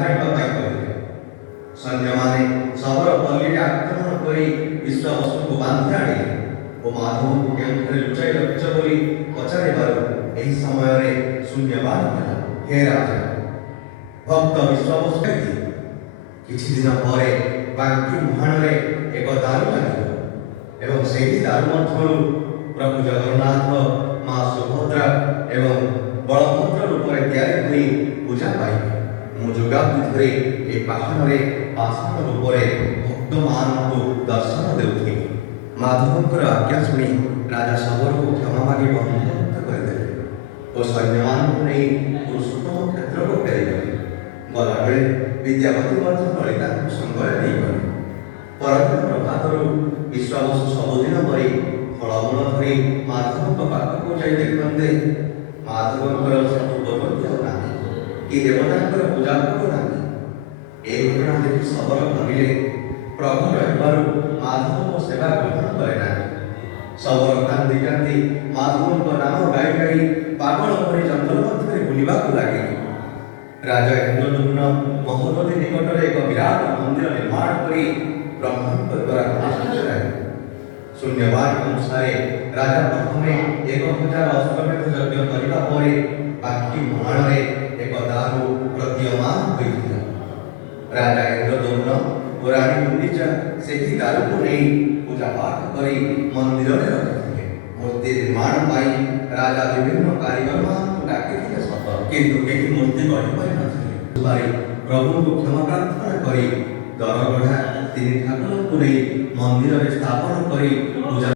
ସହାୟତା ପାଇପାରିବେ। ସୈନ୍ୟମାନେ ସହର ପଲ୍ଲୀରେ ଆକ୍ରମଣ କରି ବିଶ୍ୱାବସୁଙ୍କୁ ବାନ୍ଧି ଆଣିଲେ ଓ ମାଧବଙ୍କୁ କେଉଁଠାରେ ଲୁଚାଇ ରଖିଛ ବୋଲି ପଚାରିବାରୁ ଏହି ସମୟରେ ଶୂନ୍ୟବାଦ ହେଲା, ହେ ରାଜା, ଭକ୍ତ ବିଶ୍ୱାବସୁ କହିଥିଲେ। କିଛି ଦିନ ପରେ ବାଙ୍କି ମୁହାଣରେ ଏକ ଦାରୁ ଲାଗିବ ଏବଂ ସେହି ଦାରୁ ମଧ୍ୟରୁ ପ୍ରଭୁ ଜଗନ୍ନାଥ, ମା ସୁଭଦ୍ରା ଏବଂ ବଳଭଦ୍ର ରୂପରେ ତିଆରି ହୋଇ ପୂଜା ପାଇବେ। ମୁଁ ଯୁଗାବଧି ଧରି ଏ ପାହାଡ଼ରେ ପାଷାଣ ରୂପରେ ଭକ୍ତମାନଙ୍କୁ ଦର୍ଶନ ଦେଉଥିଲି। ମାଧବଙ୍କର ଆଜ୍ଞା ଶୁଣି ରାଜା ଶବରକୁ କ୍ଷମା ମାଗି ବନ୍ଧୁମୁକ୍ତ କରିଦେଲେ ଓ ସୈନ୍ୟମାନଙ୍କୁ ନେଇ ପୁରୁଷୋତ୍ତମ କ୍ଷେତ୍ରକୁ ଫେରିଗଲେ। ଗଲାବେଳେ ବିଦ୍ୟାପତି ମଧ୍ୟ ଲଳିତାଙ୍କୁ ସଙ୍ଗରେ ନେଇଗଲେ। ପରଦିନ ପ୍ରଭାତରୁ ବିଶ୍ୱାବସୁ ସବୁଦିନ ପରି ଫଳମୂଳ ଧରି ମାଧବଙ୍କ ପାଖକୁ ଯାଇ ଦେଖନ୍ତେ ମାଧବଙ୍କର ପୂର୍ବବର୍ତ୍ତୀ ଆଉ ନାହିଁ, କି ଦେବତାଙ୍କର ପୂଜା ଭୋଗ ନାହିଁ। ଏ ଘଟଣା ଦେଖି ଶବର ଭାବିଲେ ପ୍ରଭୁ ରହିବାରୁ ମାଧବଙ୍କ ସେବା ଗ୍ରହଣ କରେ ନାହିଁ। ଶବର କାନ୍ଦି କାନ୍ଦି ମାଧବଙ୍କ ନାମ ଗାଇ ଗାଇ ପାଗଳ ପରି ଜଙ୍ଗଲ ମଧ୍ୟରେ ବୁଲିବାକୁ ଲାଗିଲେ। ରାଜା ଇନ୍ଦ୍ରଦ୍ୟୁମ୍ନ ମହୋଦଧି ନିକଟରେ ଏକ ବିରାଟ ମନ୍ଦିର ନିର୍ମାଣ କରି ବ୍ରହ୍ମାଙ୍କ ଦ୍ୱାରା ପ୍ରତିଷ୍ଠା କରାଇଲେ। ଶୂନ୍ୟବାଦ ଅନୁସାରେ ରାଜା ପ୍ରଥମେ 1000 ଅଶ୍ୱମେଧ ଯଜ୍ଞ କରିବା ପରେ ବାଙ୍କି ମୁହାଣରେ ଏକ ଦାରୁ ପ୍ରତୀୟମାନ ହୋଇଥିଲା। ରାଜା ଇନ୍ଦ୍ରଦ୍ୟୁମ୍ନ ଓ ରାଣୀ ଗୁଣ୍ଡିଚା ସେହି ଦାରୁକୁ ନେଇ ପୂଜା ପାଠ କରି ମନ୍ଦିରରେ ରଖିଥିଲେ। ମୂର୍ତ୍ତି ନିର୍ମାଣ ପାଇଁ ରାଜା ବିଭିନ୍ନ କାରିଗରମାନଙ୍କୁ ଡାକିଥିଲେ ସତ, କିନ୍ତୁ କେହି ମୂର୍ତ୍ତି ଗଢ଼ିପାରିନଥିଲେ। ପ୍ରଭୁଙ୍କୁ କ୍ଷମା ପ୍ରାର୍ଥନା କରି ଦରଗଢ଼ା 3 ଠାକୁରଙ୍କୁ ନେଇ ମନ୍ଦିରରେ ସ୍ଥାପନ କରି ପୂଜା